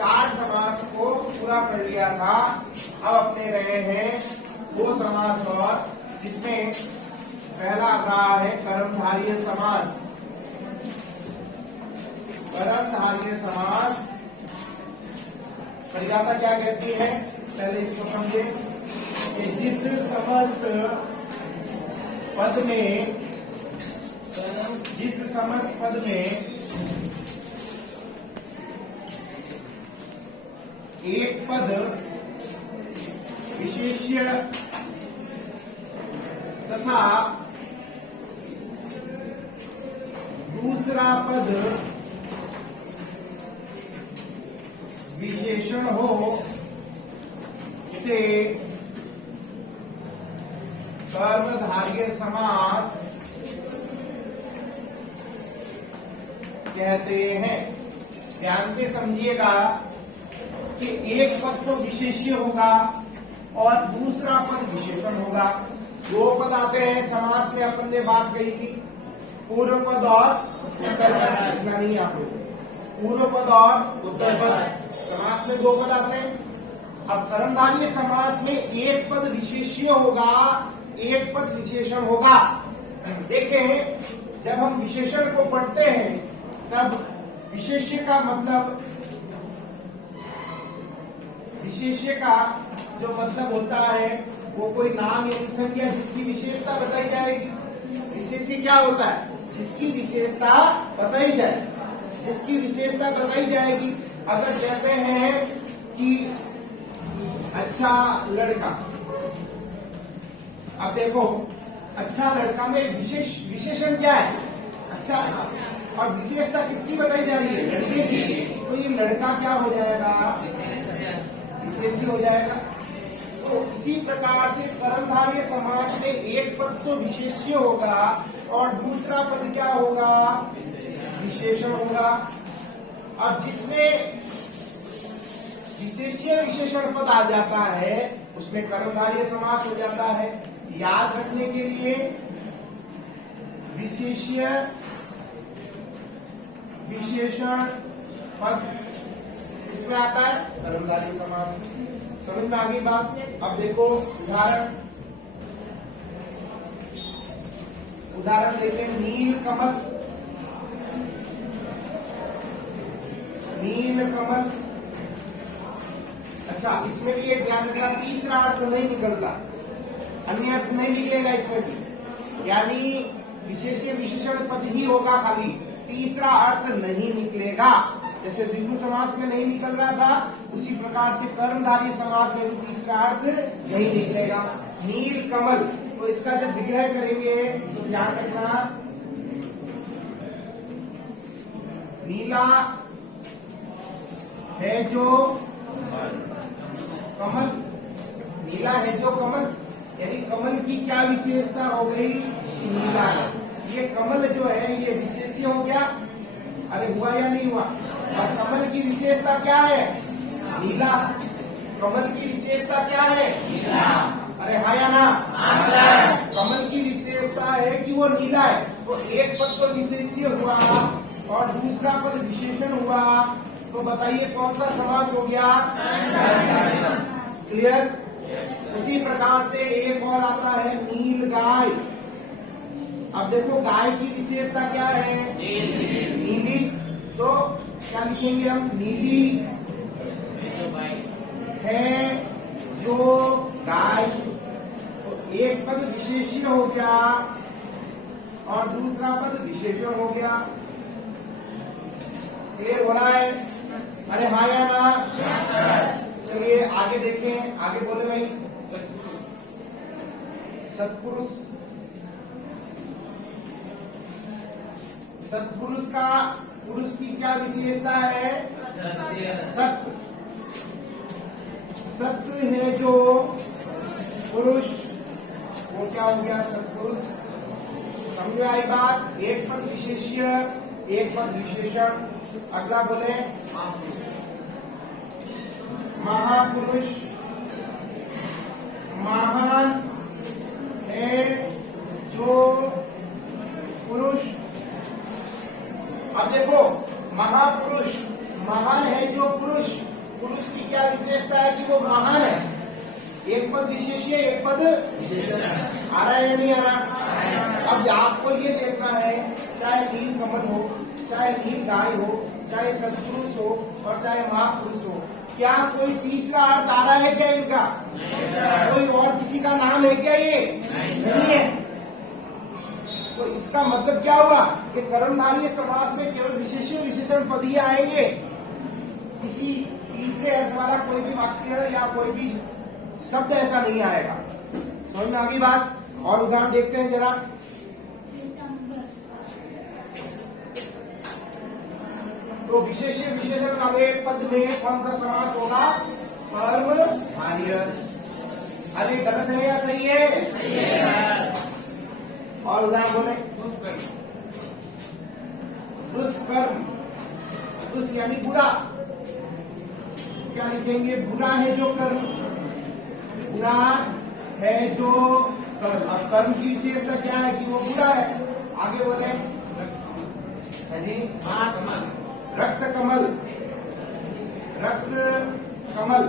4 समास को पूरा कर लिया था। अब अपने रहे हैं 2 समास और, जिसमें पहला रहा है कर्मधारय समास। कर्मधारय समास परिभाषा क्या कहती है, पहले इसको समझे कि जिस समस्त पद में एक पद विशेष्य तथा दूसरा पद विशेषण हो, इसे कर्मधारय समास कहते हैं। ध्यान से समझिएगा कि एक पद तो विशेष्य होगा और दूसरा पद विशेषण होगा। 2 पद आते हैं समास में, अपन ने बात कही थी, पूर्व पद और उत्तर पद। इतना नहीं आपको, पूर्व पद और उत्तर पद समास में 2 पद आते हैं। अब कर्मधारय समास में एक पद विशेष्य होगा, एक पद विशेषण होगा। देखें, जब हम विशेषण को पढ़ते हैं तब विशेष्य का मतलब, विशेष्य का जो मतलब होता है वो कोई नाम या संज्ञा जिसकी विशेषता बताई जाएगी। विशेष्य क्या होता है, जिसकी विशेषता बताई जाए, जिसकी विशेषता बताई जाएगी। अगर कहते हैं कि अच्छा लड़का, अब देखो अच्छा लड़का में विशेषण क्या है, अच्छा, और विशेषता किसकी बताई जा रही है, लड़के की। तो ये लड़का क्या हो जाएगा, विशेष्य हो जाएगा। तो इसी प्रकार से कर्मधारय समास में एक पद तो विशेष्य होगा और दूसरा पद क्या होगा, विशेषण होगा। अब जिसमें विशेष्य विशेषण पद आ जाता है उसमें कर्मधारय समास हो जाता है। याद रखने के लिए, विशेष्य विशेषण पद इसमें आता है कर्मधारय समास। समझ में आ गई बात। अब देखो उदाहरण देखें, नील कमल। नील कमल, अच्छा इसमें भी एक ध्यान रखना, तीसरा अर्थ नहीं निकलता, अन्य अर्थ नहीं निकलेगा इसमें भी, यानी विशेष्य विशेषण पद ही होगा खाली, तीसरा अर्थ नहीं निकलेगा। जैसे द्विगु समास में नहीं निकल रहा था, उसी प्रकार से कर्मधारय समास में भी तीसरा अर्थ नहीं निकलेगा। नील कमल, तो इसका जब विग्रह करेंगे तो ध्यान रखना, नीला है जो कमल, नीला है जो कमल, यानी कमल की क्या विशेषता हो गई, नीला। ये कमल जो है ये विशेष्य हो गया, अरे हुआ या नहीं हुआ। और कमल की विशेषता क्या है, नीला। कमल की विशेषता क्या है, नीला। अरे हाँ या ना, कमल की विशेषता है कि वो नीला है। तो एक पद तो विशेष्य हुआ और दूसरा पद विशेषण हुआ, तो बताइए कौन सा समास हो गया, क्लियर। उसी प्रकार से एक और आता है नील गाय। अब देखो गाय की विशेषता क्या है, नीली। तो क्या लिखेंगे हम, नीली है जो गाय। तो एक पद विशेष्य हो गया और दूसरा पद विशेषण हो गया। क्लियर हो रहा है, अरे हाँ या ना। चलिए आगे देखें, आगे बोले भाई, सत्पुरुष। सत्पुरुष का, पुरुष की क्या विशेषता है, सत्य। सत्य है जो पुरुष, वो क्या हो गया, सत्पुरुष। समझ में आई बात। एक पद विशेष्य, एक पद विशेषण। अगला बोले महापुरुष। महान है जो पुरुष। अब देखो महापुरुष, महान है जो पुरुष, पुरुष की क्या विशेषता है कि वो वाहन है। एक पद विशेष्य एक पद विशेषण आ रहा है या नहीं आ रहा। अब आपको ये देखना है, चाहे नील कमल हो, चाहे नील गाय हो, चाहे सत्पुरुष हो और चाहे महापुरुष हो, क्या कोई तीसरा अर्थ आ रहा है क्या इनका? कोई और किसी का नाम है क्या? ये नहीं है। तो इसका मतलब क्या हुआ कि कर्मधारय समास में केवल विशेषण विशेषण पद ही आएंगे, किसी तीसरे अर्थ वाला कोई भी वाक्य या कोई भी शब्द ऐसा नहीं आएगा। समझ में आ गई बात? और उदाहरण देखते हैं जरा। तो विशेषण विशेषण वाले पद में कौन सा समास होगा? कर्मधारय। अरे गलत है या सही है? सही है। और उदाहरण बोले, दुष्कर्म। दुष् यानी बुरा, क्या लिखेंगे? बुरा है जो कर्म, बुरा है जो कर्म। अब कर्म की विशेषता क्या है कि वो बुरा है। आगे बोले है जी, रक्त कमल। रक्त कमल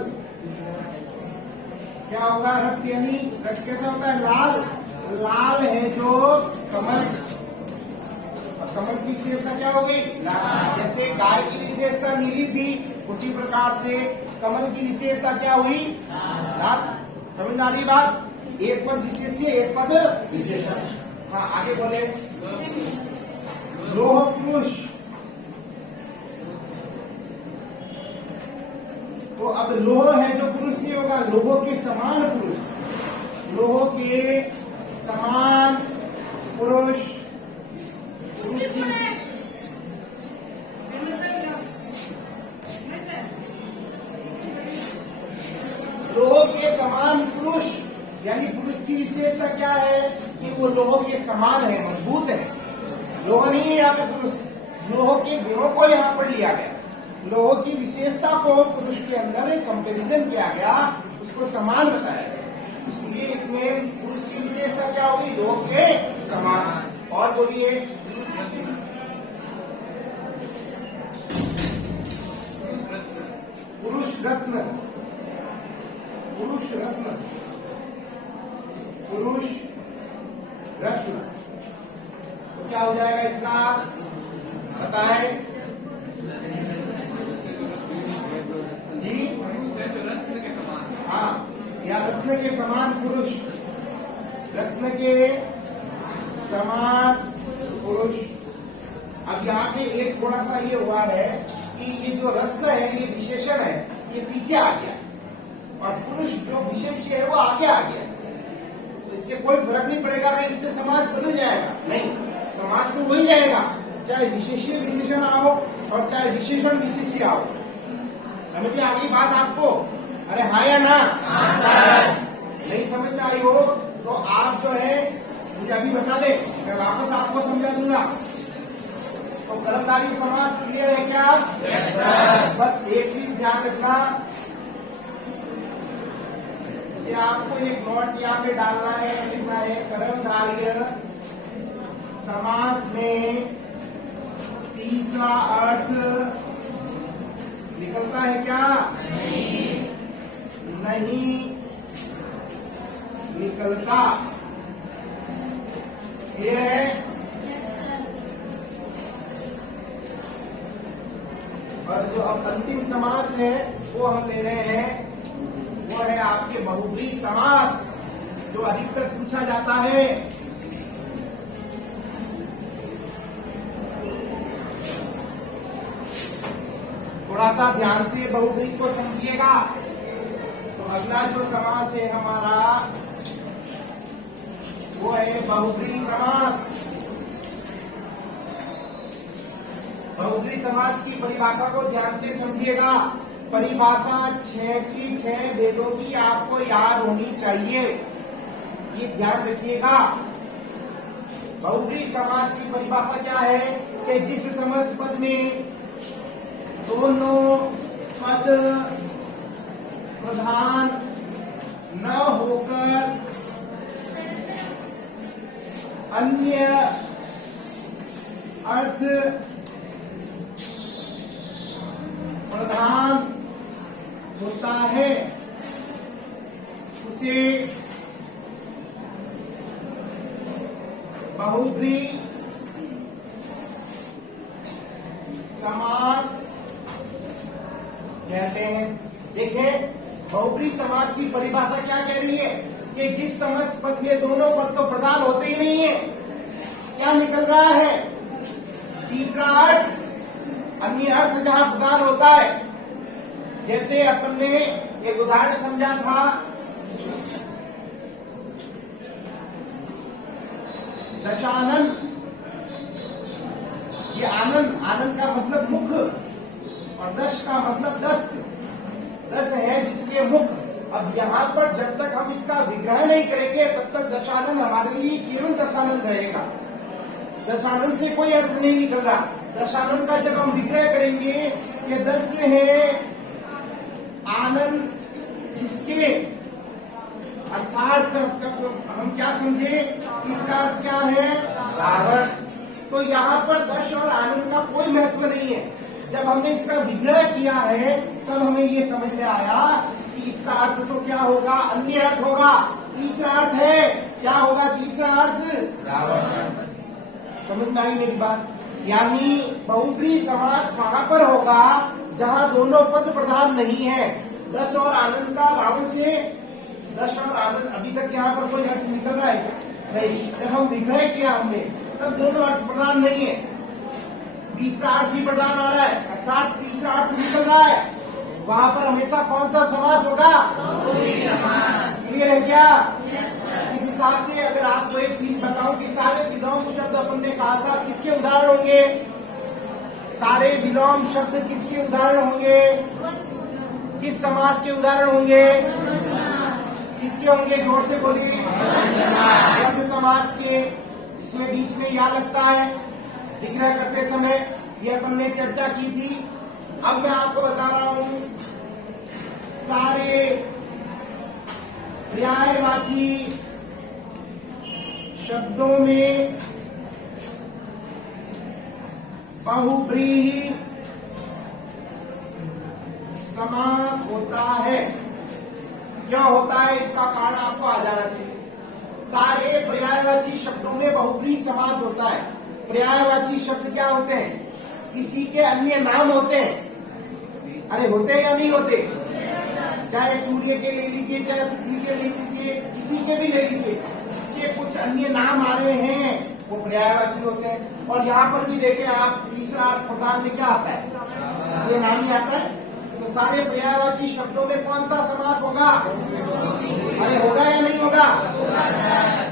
क्या होगा? रक्त यानी रक्त कैसा होता है? लाल। लाल है जो कमल। कमल की विशेषता क्या हो गई? लाल। जैसे गाय की विशेषता नीली थी, उसी प्रकार से कमल की विशेषता क्या हुई? लाल। समझ में आ रही बात? एक पद विशेष्य एक पद विशेषण। हाँ, आगे बोले, लोह पुरुष। तो अब लोह है जो पुरुष नहीं होगा, लोह के समान पुरुष। लोह के समान पुरुष। लोह के समान पुरुष यानी पुरुष की विशेषता क्या है कि वो लोह के समान है, मजबूत है। लोह नहीं है यहाँ पे पुरुष, लोह के गुणों को यहाँ पर लिया गया। लोह की विशेषता को पुरुष के अंदर कंपैरिजन किया गया, उसको समान बताया गया। इसलिए इसमें पुरुष की विशेषता क्या होगी? लोह के समान। और बोलिए, पुरुष रत्न। पुरुष रत्न। पुरुष रत्न तो क्या हो जाएगा इसका? बताएं जी। हाँ, या रत्न के समान पुरुष। रत्न के समान पुरुष। अब यहाँ पे एक थोड़ा सा ये हुआ है कि ये जो रत्न है ये विशेषण है, ये पीछे आ गया और पुरुष जो विशेष्य है वो आगे आ गया। तो इससे कोई फर्क नहीं पड़ेगा कि इससे समास बदल जाएगा, नहीं, समास तो वही रहेगा, चाहे विशेष्य विशेषण आओ और चाहे विशेषण विशेष्य आओ। समझ में आ गई बात आपको? अरे हाँ या ना? नहीं समझ में आई हो तो आप जो है मुझे अभी बता दे, मैं वापस आपको समझा दूंगा। तो कर्मधारय समास क्लियर है क्या? yes, बस एक चीज ध्यान रखना, ये आपको एक नोट यहाँ पे डालना है, लिखना है कर्मधारय समास में तीसरा अर्थ निकलता है क्या? नहीं निकलता। ये है और जो अब अंतिम समास है वो हम ले रहे हैं, वो है आपके बहुब्रीहि समास, जो अधिकतर पूछा जाता है। थोड़ा सा ध्यान से बहुब्रीहि को समझिएगा। तो अगला जो समास है हमारा वो है बहुब्रीहि समास। बहुब्रीहि समास की परिभाषा को ध्यान से समझिएगा। परिभाषा 6 की 6 वेदों की आपको याद होनी चाहिए, ये ध्यान रखिएगा। बहुब्रीहि समास की परिभाषा क्या है कि जिस समस्त पद में दोनों पद प्रधान न होकर अन्य अर्थ प्रधान होता है उसे बहुब्रीहि समास कहते हैं। देखिए, बहुब्रीहि समास की परिभाषा क्या कह रही है कि जिस समस्त पद में दोनों पद तो प्रधान होते ही नहीं है, क्या निकल रहा है, तीसरा अर्थ, अन्य अर्थ जहां प्रधान होता है। जैसे अपन ने एक उदाहरण समझा था, दशानन, ये आनंद, आनंद का मतलब मुख और दश का मतलब 10, 10 है जिसके मुख। अब यहाँ पर जब तक हम इसका विग्रह नहीं करेंगे तब तक दशानन हमारे लिए केवल दशानन रहेगा, दशानन से कोई अर्थ नहीं निकल रहा। दशानन का जब हम विग्रह करेंगे कि 10 है आनंद जिसके, अर्थात हम क्या समझे, इसका अर्थ क्या है, रावण। तो यहाँ पर दश और आनंद का कोई महत्व नहीं है। जब हमने इसका विग्रह किया है तब हमें ये समझ में आया कि इसका अर्थ तो क्या होगा, अन्य अर्थ होगा। तीसरा अर्थ है, क्या होगा तीसरा अर्थ, रावण। समझ में आई मेरी बात? यानी बहुब्रीहि समास वहां पर होगा जहां दोनों पद प्रधान नहीं है। दश और आनंद का रावण से, दश और आनंद, अभी तक यहाँ पर कोई अर्थ निकल रहा है नहीं। जब हम विग्रह किया हमने तब दोनों अर्थ प्रधान नहीं है, तीसरा अर्थ ही प्रधान आ रहा है, अर्थात तीसरा अर्थ निकल रहा है। वहां पर हमेशा कौन सा समास होगा, क्लियर है क्या? इस हिसाब से अगर आपको एक चीज बताऊं कि सारे विलोम शब्द अपन ने कहा था किसके उदाहरण होंगे, सारे विलोम शब्द किसके उदाहरण होंगे, किस समास के उदाहरण होंगे, किसके होंगे, जोर से बोलिए, द्वंद्व समास के, जिसमें बीच में या लगता है विग्रह करते समय, ये अपन ने चर्चा की थी। अब मैं आपको बता रहा हूं सारे पर्यायवाची शब्दों में बहुब्रीहि समास होता है। क्या होता है, इसका कारण आपको आ जाना चाहिए। सारे पर्यायवाची शब्दों में बहुब्रीहि समास होता है। पर्यायवाची शब्द क्या होते हैं, किसी के अन्य नाम होते हैं। अरे होते या नहीं होते, चाहे सूर्य के ले लीजिए, चाहे पृथ्वी के ले लीजिए, किसी के भी ले लीजिए, जिसके कुछ अन्य नाम आ रहे हैं वो पर्यायवाची होते हैं। और यहाँ पर भी देखें आप, तीसरा प्रधान में क्या आता है, ये नाम ही आता है। तो सारे पर्यायवाची शब्दों में कौन सा समास होगा, अरे होगा या नहीं होगा,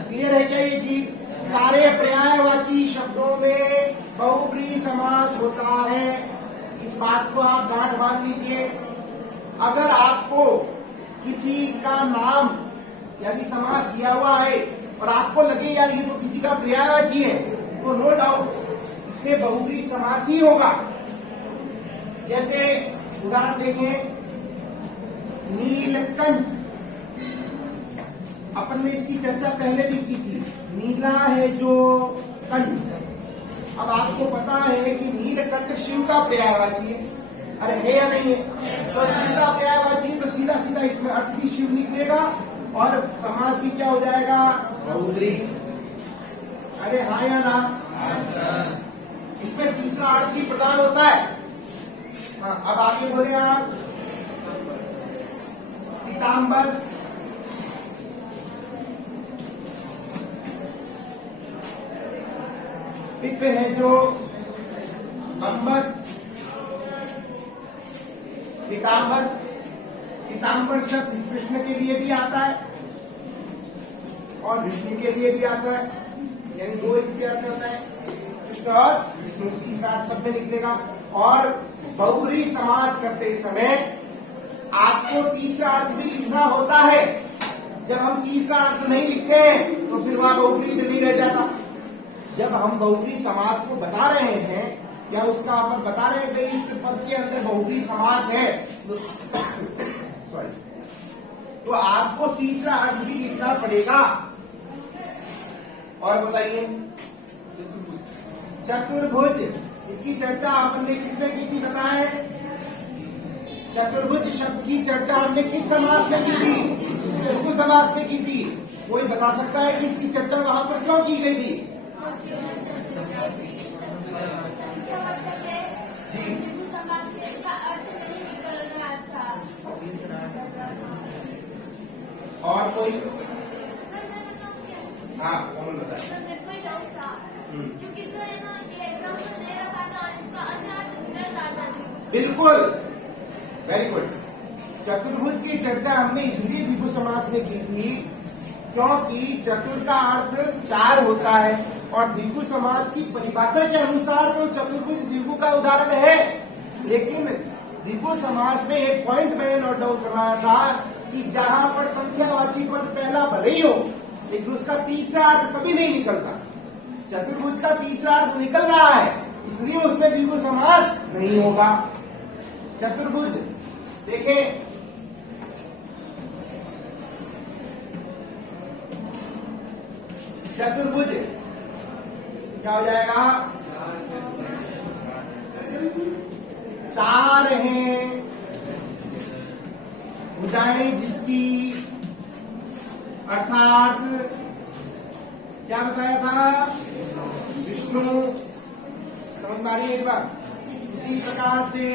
क्लियर है क्या ये चीज? सारे पर्यायवाची शब्दों में बहुब्रीहि समास होता है। इस बात को आप गांठ बांध लीजिए। अगर आपको किसी का नाम यदि समास दिया हुआ है और आपको लगे यार ये तो किसी का पर्यायवाची है, तो नो डाउट इसमें बहुब्रीहि समास ही होगा। जैसे उदाहरण देखें, नीलकंठ, अपन ने इसकी चर्चा पहले भी की थी। नीला है जो कंठ, अब आपको पता है कि नीलकंठ शिव का पर्यायवाची है। अरे है या नहीं है? तो शिव का पर्यायवाची, तो सीधा सीधा इसमें अर्थ भी शिव निकलेगा और समास भी क्या हो जाएगा, बहुब्रीहि। अरे हाँ या ना? इसमें तीसरा अर्थ भी प्रदान होता है। हाँ, अब आगे बोले आप, पीताम्बर, पित्त है जो अंबर, पीताम्बर, पीताम्बर शब्द कृष्ण के लिए भी आता है और विष्णु के लिए भी आता है, यानी दो इसके अर्थ होता है, कृष्ण और विष्णु। तीसरा अर्थ सब में निकलेगा। और बहुब्रीहि समास करते समय आपको तीसरा अर्थ भी लिखना होता है। जब हम तीसरा अर्थ नहीं लिखते हैं तो फिर वह बहुब्रीहि नहीं रह जाता। जब हम बहुब्रीहि समास को बता रहे हैं, या उसका अपन बता रहे हैं कि इस पद के अंदर बहुब्रीहि समास है, तो आपको तीसरा अर्थ भी लिखना पड़ेगा। और बताइए, चतुर्भुज, इसकी चर्चा अपन ने किसमें की थी बताएं? चतुर्भुज शब्द की चर्चा हमने किस समास में की थी? द्विगु समास में की थी। कोई बता सकता है कि इसकी चर्चा वहां पर क्यों की गई थी? जी, और कोई? हाँ, कौन बताए? क्योंकि सर है ना ये एग्जाम्पल दे रखा था और इसका अन्य अर्थ निकल रहा था। बिल्कुल, वेरी गुड। चतुर्भुज की चर्चा हमने इसलिए द्विगु समास में की थी क्योंकि चतुर का अर्थ 4 होता है और द्विगु समास की परिभाषा के अनुसार तो चतुर्भुज द्विगु का उदाहरण है। लेकिन द्विगु समास में एक पॉइंट मैंने नोट डाउन करवाया था कि जहां पर संख्यावाची पद पहला भले ही हो लेकिन उसका तीसरा अर्थ कभी नहीं निकलता। चतुर्भुज का तीसरा अर्थ निकल रहा है इसलिए उसमें द्विगु समास नहीं होगा। चतुर्भुज देखें, चतुर्भुज क्या हो जाएगा? 4 हैं भुजाएं जिसकी, अर्थात क्या बताया था? विष्णु, समझ में आ रही है एक बात? उसी प्रकार से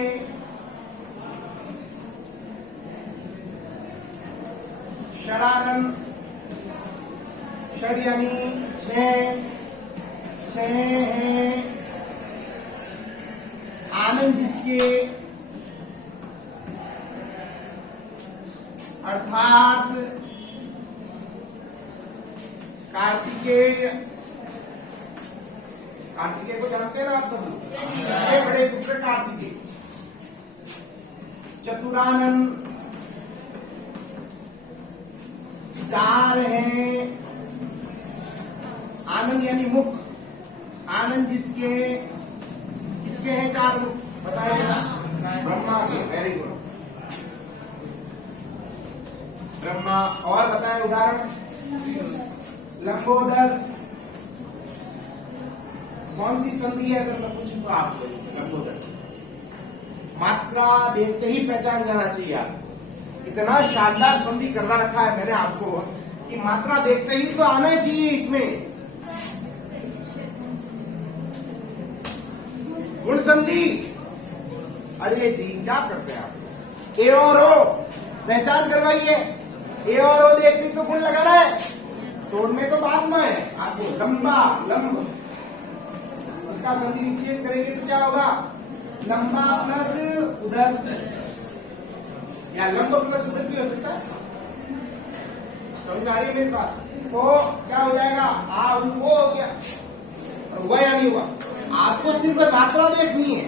षडानंद, षड यानी 6 हैं आनंद जिसके, अर्थात कार्तिकेय। कार्तिकेय को जानते हैं ना आप सब लोग? बड़े पुत्र कार्तिकेय। चतुरानंद 4 हैं आनंद यानी मुख, आनंद जिसके, किसके हैं 4 मुख बताइए? ब्रह्मा के। Very good, Brahma. और बताएं उदाहरण? लंबोदर कौन सी संधि है अगर मैं पूछूं तो आपसे? लंबोदर। मात्रा देखते ही पहचान जाना चाहिए आप, इतना शानदार संधि करवा रखा है मैंने आपको कि मात्रा देखते ही तो आना चाहिए इसमें। गुण संधि। अरे जी क्या करते हैं आप? ए और ओ पहचान करवाइए। ए और ओ देखते तो गुण लगाना है, तोड़ने तो बाद में है आपको। लंबा, लंब, उसका संधि विच्छेद करेंगे तो क्या होगा? लंबा प्लस उधर, या लंब प्लस उधर भी हो सकता है। समझ आ रही है मेरे पास? तो क्या हो जाएगा? आ वो हो गया, हुआ या नहीं हुआ? आपको सिर्फ मात्रा देखनी है,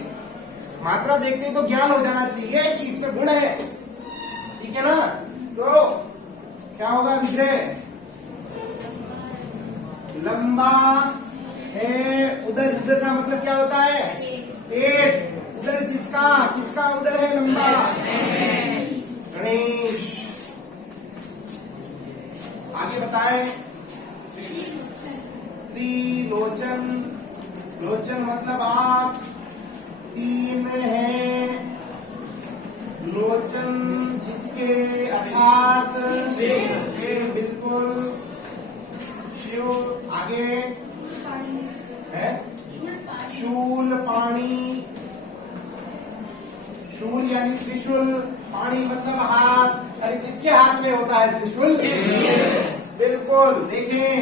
मात्रा देखते तो ज्ञान हो जाना चाहिए कि इसमें गुण है, ठीक है ना? तो क्या होगा? विग्रह लंबा है उधर, उधर का मतलब क्या होता है? पेट। उधर जिसका, किसका उधर है लंबा? गणेश। आगे बताए? त्रिलोचन, लोचन मतलब आप 3 हैं लोचन जिसके, अर्थात बिल्कुल शिव। आगे है शूल, पानी। शूल यानी त्रिशूल, पानी मतलब हाथ। अरे किसके हाथ में होता है त्रिशूल? बिल्कुल। देखें,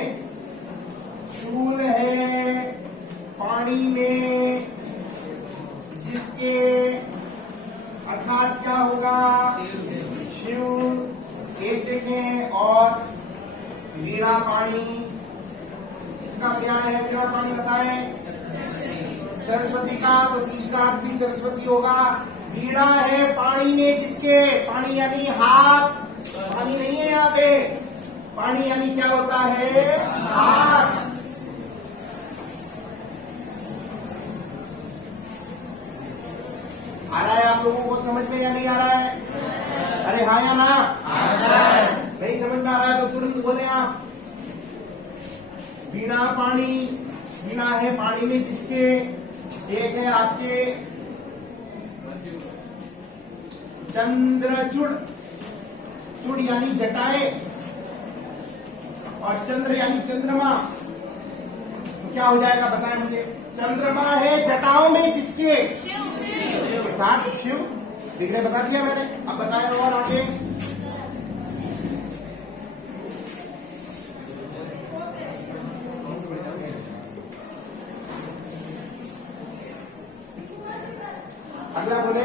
शूल है पानी में जिसके, अर्थात क्या होगा? शिव। एक देखें, और वीणा पानी, इसका क्या है? वीणा पानी बताएं? सरस्वती का, तो तीसरा अर्थ भी सरस्वती होगा। वीणा है पानी में जिसके, पानी यानी हाथ, पानी नहीं है यहाँ पे, पानी यानी क्या होता है? हाथ। आ रहा है आप लोगों को समझ में या नहीं आ रहा है? अरे हाँ या ना? नहीं समझ में आ रहा है तो तुरंत बोले आप। वीणा पानी, वीणा है पानी में जिसके, एक है आपके चंद्रचूड़, चूड़ यानी जटाएं, और चंद्र यानी चंद्रमा। तो क्या हो जाएगा बताएं मुझे। चंद्रमा है जटाओं में जिसके, शिव। डिग्री बता दिया मैंने, अब बताएं और आगे। अगला बोले,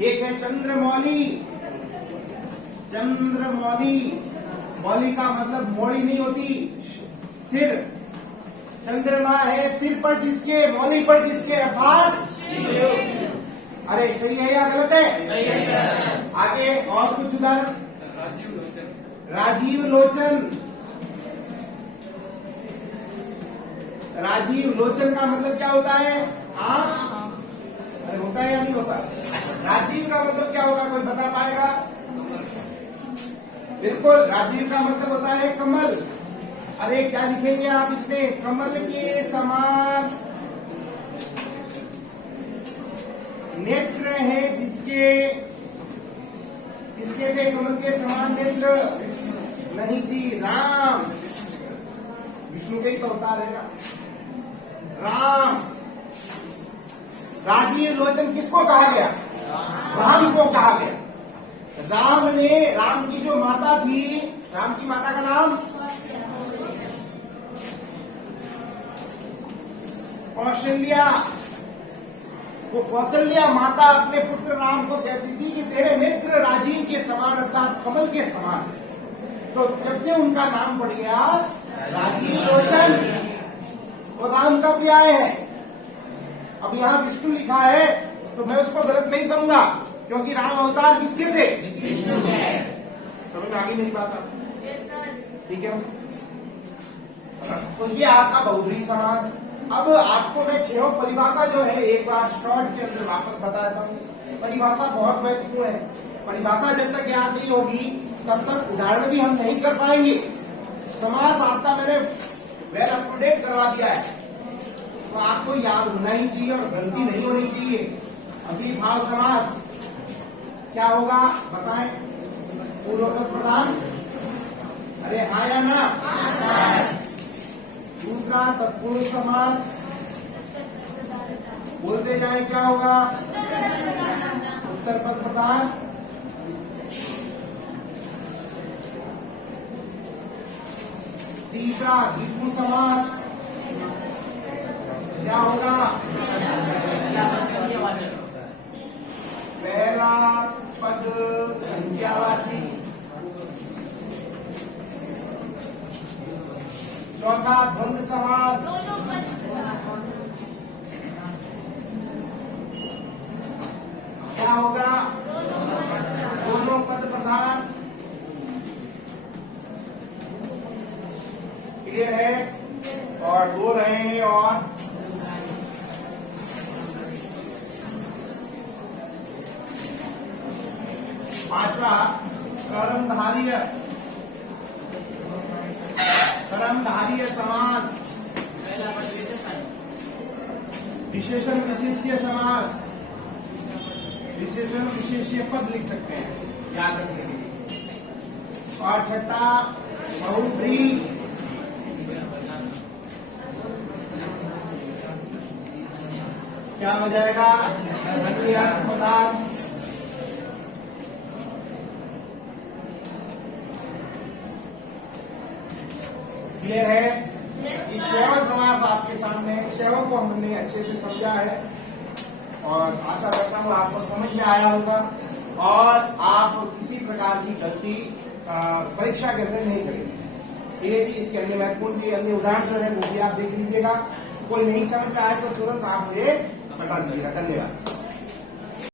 एक है चंद्रमौली। चंद्रमौली, मौली का मतलब मोड़ी नहीं होती, सिर। चंद्रमा है सिर पर जिसके, मौली पर जिसके, अर्थात अरे सही है या गलत है? सही है। आगे और कुछ उदाहरण। राजीव लोचन। राजीव लोचन का मतलब क्या होता है? आंख। अरे होता है या नहीं होता? राजीव का मतलब क्या होगा, कोई बता पाएगा? बिल्कुल, राजीव का मतलब होता है कमल। अरे क्या लिखेंगे आप इसमें? कमल के समान नेत्र है जिसके, किसके थे कमल के समान नेत्र? नहीं जी, राम। विष्णु के ही तो अवतार है ना, राम। राजीव लोचन किसको कहा गया? राम को कहा गया। राम ने, राम की जो माता थी, राम की माता का नाम कौशल्या। वो कौशल्या माता अपने पुत्र राम को कहती थी कि तेरे नेत्र राजीव के समान अर्थात कमल के समान। तो जब से उनका नाम पड़ गया राजीव लोचन, वो राम का पर्याय है। अब यहाँ विष्णु लिखा है तो मैं उसको गलत नहीं करूंगा, क्योंकि राम अवतार किसके थे? विष्णु है। समझ में आगे नहीं बात आप? ठीक है। तो ये आपका बहुब्रीहि समास। अब आपको मैं छह परिभाषा जो है एक बार शॉर्ट के अंदर वापस बता देता हूँ। परिभाषा बहुत महत्वपूर्ण है। परिभाषा जब तक याद नहीं होगी तब तक उदाहरण भी हम नहीं कर पाएंगे। समास आपका मैंने वेल अप टू डेट करवा दिया है, तो आपको याद होना ही चाहिए और गलती नहीं होनी चाहिए। अभिभाव समास क्या होगा बताएं? पूर्वपद प्रधान। अरे हाँ या ना? दूसरा तत्पुरुष समास, बोलते जाए क्या होगा? उत्तर पद प्रधान। तीसरा द्विगु समास क्या होगा? पहला पद संज्ञावाची। चौथा द्वंद्व समास। क्या होगा? दोनों पद प्रधान। क्लियर है? और दो रहे और पांचवा कर्मधारीय। कर्मधारीय समास। विशेषण विशेष्य समास। विशेषण विशेष्य पद लिख सकते हैं याद रखने के लिए। और छठा बहुब्रीहि। क्या हो जाएगा? अन्य अर्थ पदार्थ। क्लियर है? ये छह समास आपके सामने है। छहों को हमने अच्छे से समझा है और आशा करता हूँ आपको समझ में आया होगा और आप किसी प्रकार की गलती परीक्षा के अंदर नहीं करेंगे। ये जी इसके अन्य महत्वपूर्ण भी अन्य उदाहरण जो है वो भी आप देख लीजिएगा। कोई नहीं समझ में आए तो तुरंत आप मुझे बता दीजिएगा। धन्यवाद।